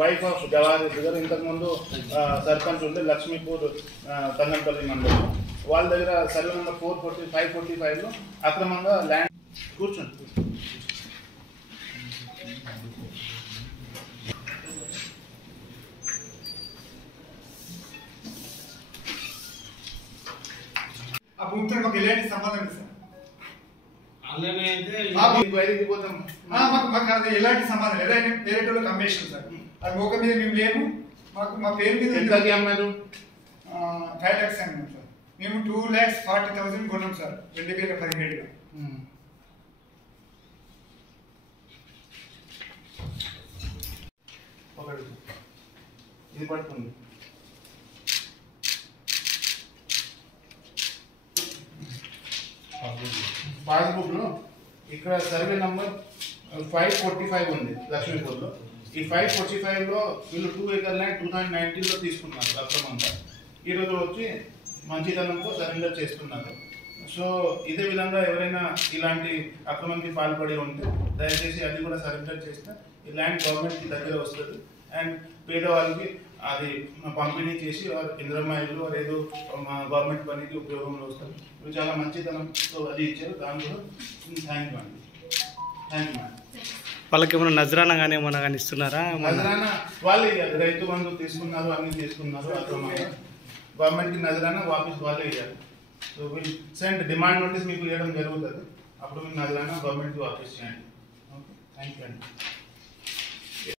Wife of Jawahar గారు ఇంతకుముందు సర్పంచ్ ఉంటే లక్ష్మీపూర్ తంగంపల్లి మండలం వాళ్ళ దగ్గర సర్వే నెంబర్ 545లో అక్రమంగా ల్యాండ్ కూర్చోండి. ఆ భూమితో మాకు ఎలాంటి సంబంధం లేదు సార్. మాకు అది ఎలాంటి సంబంధం లేదు. వేరే వాళ్ళకి అమ్మేసాం సార్. అది ఒక మీద మేము లేము. మాకు మా పేరు మీద అమ్మారు 5 lakhs అన్నాం సార్. మేము 2,40,000 కొన్నాం సార్ 2017లో. ఇది పడుతుంది. పాస్బుక్లో ఇక్కడ సర్వే నంబర్ 545 ఉంది లక్ష్మీపూర్లో. ఈ 545లో వీళ్ళు 2 acre ల్యాండ్ 2019లో తీసుకున్నారు అక్రమంగా. ఈరోజు వచ్చి మంచితనంతో సరెండర్ చేస్తున్నారు. సో ఇదే విధంగా ఎవరైనా ఇలాంటి అక్రమానికి పాల్పడి ఉంటే దయచేసి అది కూడా సరెండర్ చేస్తే ఈ ల్యాండ్ గవర్నమెంట్కి దగ్గర వస్తుంది. అండ్ పేదవాళ్ళకి అది పంపిణీ చేసి ఇందిరమ్మ ఇల్లు ఏదో గవర్నమెంట్ పనికి ఉపయోగంలో వస్తుంది. ఇవి చాలా మంచితనంతో అది ఇచ్చారు. దాని కూడా థ్యాంక్ యూ అండి. వాళ్ళకి ఏమైనా నజరానా కానీ ఏమైనా కానీ ఇస్తున్నారా? నజరానా వాళ్ళే ఇవ్వాలి. రైతు బంధు తీసుకున్నారు, అన్ని తీసుకున్నారు అక్రమంగా. గవర్నమెంట్కి నజరానా వాపస్ వాళ్ళే ఇవ్వాలి. So will send demand notice మీకు ఇవ్వడం జరుగుతుంది. అప్పుడు మీకు నజరానా గవర్నమెంట్కి వాపస్ చేయండి. ఓకే, థ్యాంక్ యూ అండి.